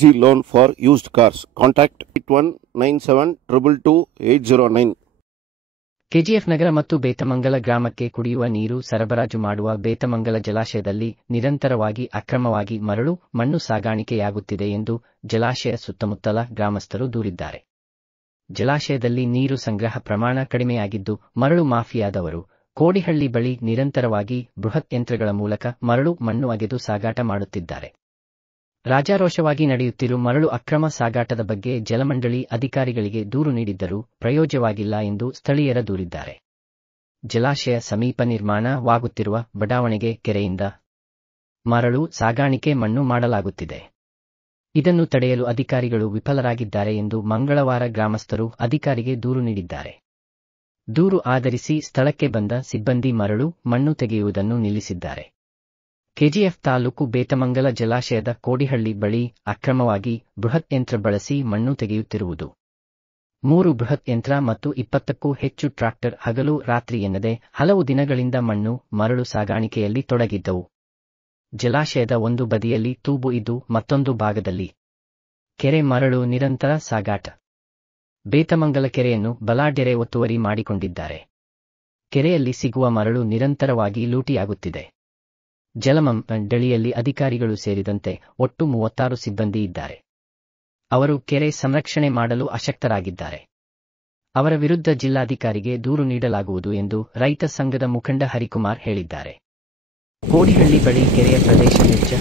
easy loan for used cars. Contact 8197222809. KGF ನಗರ ಮತ್ತು ಬೇತಮಂಗಲ ಗ್ರಾಮಕ್ಕೆ ಕುಡಿಯುವ ನೀರು ಸರಬರಾಜು ಮಾಡುವ ಬೇತಮಂಗಲ ಜಲಾಶಯದಲ್ಲಿ ನಿರಂತರವಾಗಿ ಅಕ್ರಮವಾಗಿ ಮರಳು ಮಣ್ಣು ಸಾಗಾಣಿಕೆಯಾಗುತ್ತಿದೆ ಎಂದು ಜಲಾಶಯ ಸುತ್ತಮುತ್ತಲ ಗ್ರಾಮಸ್ಥರು ದೂರಿದ್ದಾರೆ. ಜಲಾಶಯದಲ್ಲಿ ನೀರು ಸಂಗ್ರಹ ಪ್ರಮಾಣ ಕಡಿಮೆಯಾಗಿದ್ದು ಮರಳು ಮಾಫಿಯಾದವರು ಕೋಡಿಹಳ್ಳಿ ಬಳಿ ನಿರಂತರವಾಗಿ ಬೃಹತ್ ಯಂತ್ರಗಳ ಮೂಲಕ ಮರಳು ಮಣ್ಣು ಅಗೆದು ಸಾಗಾಟ ಮಾಡುತ್ತಿದ್ದಾರೆ. ರಾಜಾರೋಷವಾಗಿ ನಡೆಯುತ್ತಿರುವ ಮರಳು ಅಕ್ರಮ ಸಾಗಾಟದ ಬಗ್ಗೆ ಜಲಮಂಡಳಿ ಅಧಿಕಾರಿಗಳಿಗೆ ದೂರು ನೀಡಿದ್ದರೂ ಪ್ರಯೋಜನವಾಗಿಲ್ಲ ಎಂದು ಸ್ಥಳೀಯರ ದೂರಿದ್ದಾರೆ. ಜಲಾಶಯ ಸಮೀಪ ನಿರ್ಮಾಣವಾಗುತ್ತಿರುವ ಬಡಾವಣೆಗೆ ಕೆರೆಯಿಂದ ಮರಳು ಸಾಗಾಣಿಕೆ ಮಣ್ಣು ಮಾಡಲಾಗುತ್ತಿದೆ. ಇದನ್ನು ತಡೆಯಲು ಅಧಿಕಾರಿಗಳು ವಿಫಲರಾಗಿದ್ದಾರೆ ಎಂದು ಮಂಗಳವಾರ ಗ್ರಾಮಸ್ಥರು ಅಧಿಕಾರಿಗೆ ದೂರು ನೀಡಿದ್ದಾರೆ. ದೂರು ಆಧರಿಸಿ ಸ್ಥಳಕ್ಕೆ ಬಂದ ಸಿಬ್ಬಂದಿ ಮರಳು ಮಣ್ಣು ತೆಗೆಯುವುದನ್ನು ನಿಲ್ಲಿಸಿದ್ದಾರೆ. ಕೆಜಿಎಫ್ ತಾಲೂಕು ಬೇತಮಂಗಲ ಜಲಾಶಯದ ಕೋಡಿಹಳ್ಳಿ ಬಳಿ ಅಕ್ರಮವಾಗಿ ಬೃಹತ್ ಯಂತ್ರ ಬಳಸಿ ಮಣ್ಣು ತೆಗೆಯುತ್ತಿರುವುದು. 3 ಬೃಹತ್ ಯಂತ್ರ ಮತ್ತು 20ಕ್ಕೂ ಹೆಚ್ಚು ಟ್ರಾಕ್ಟರ್ ಹಗಲು ರಾತ್ರಿ ಎನ್ನದೆ ಹಲವು ದಿನಗಳಿಂದ ಮಣ್ಣು ಮರಳು ಸಾಗಾಣಿಕೆಯಲ್ಲಿ ತೊಡಗಿದ್ದವು. ಜಲಾಶಯದ ಒಂದು ಬದಿಯಲ್ಲಿ ತೂಬು ಇದ್ದು ಮತ್ತೊಂದು ಭಾಗದಲ್ಲಿ ಕೆರೆ ಮರಳು ನಿರಂತರ ಸಾಗಾಟ. ಬೇತಮಂಗಲ ಕೆರೆಯನ್ನು ಬಲಾಢ್ಯರೆ ಒತ್ತುವರಿ ಮಾಡಿಕೊಂಡಿದ್ದಾರೆ. ಕೆರೆಯಲ್ಲಿ ಸಿಗುವ ಮರಳು ನಿರಂತರವಾಗಿ ಲೂಟಿಯಾಗುತ್ತಿದೆ. ಜಲಮಂಡಳಿಯಲ್ಲಿ ಅಧಿಕಾರಿಗಳು ಸೇರಿದಂತೆ ಒಟ್ಟು 36 ಸಿಬ್ಬಂದಿ ಇದ್ದಾರೆ. ಅವರು ಕೆರೆ ಸಂರಕ್ಷಣೆ ಮಾಡಲು ಅಶಕ್ತರಾಗಿದ್ದಾರೆ. ಅವರ ವಿರುದ್ಧ ಜಿಲ್ಲಾಧಿಕಾರಿಗೆ ದೂರು ನೀಡಲಾಗುವುದು ಎಂದು ರೈತ ಸಂಘದ ಮುಖಂಡ ಹರಿಕುಮಾರ್ ಹೇಳಿದ್ದಾರೆ. ಕೋಡಿಹಳ್ಳಿ ಬಳಿ ಕೆರೆಯ ಪ್ರದೇಶ ವೆಚ್ಚ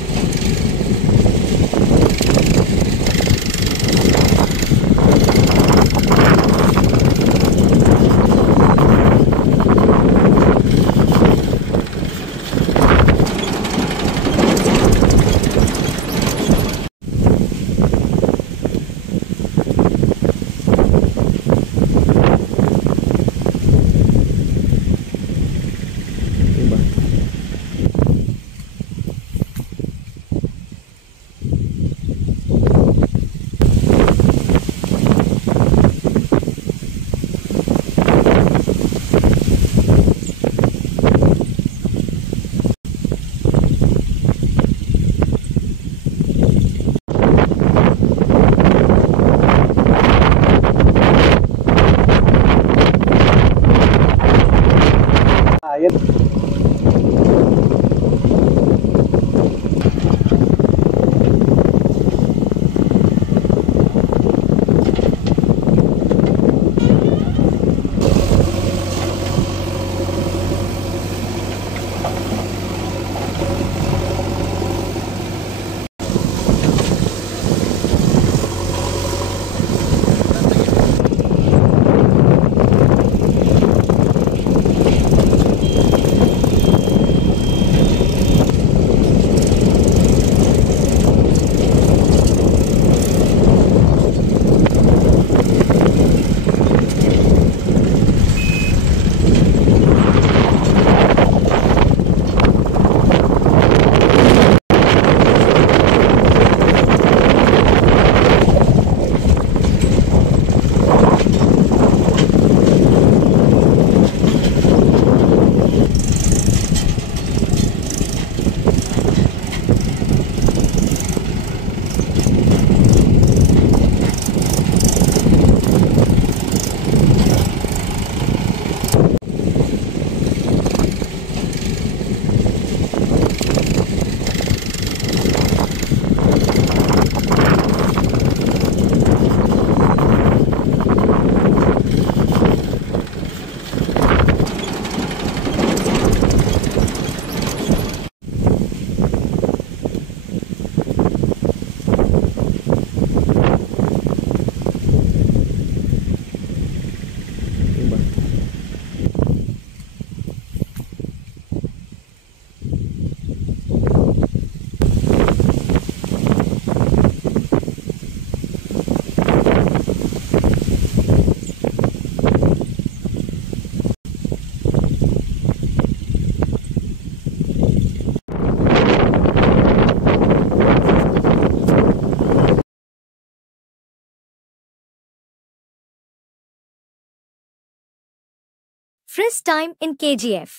Frisk time in KGF.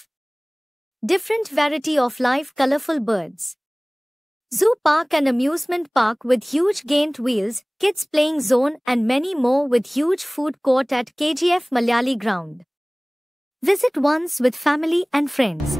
Different variety of live colorful birds. Zoo park and amusement park with huge gained wheels, kids playing zone and many more with huge food court at KGF Malayali ground. Visit once with family and friends.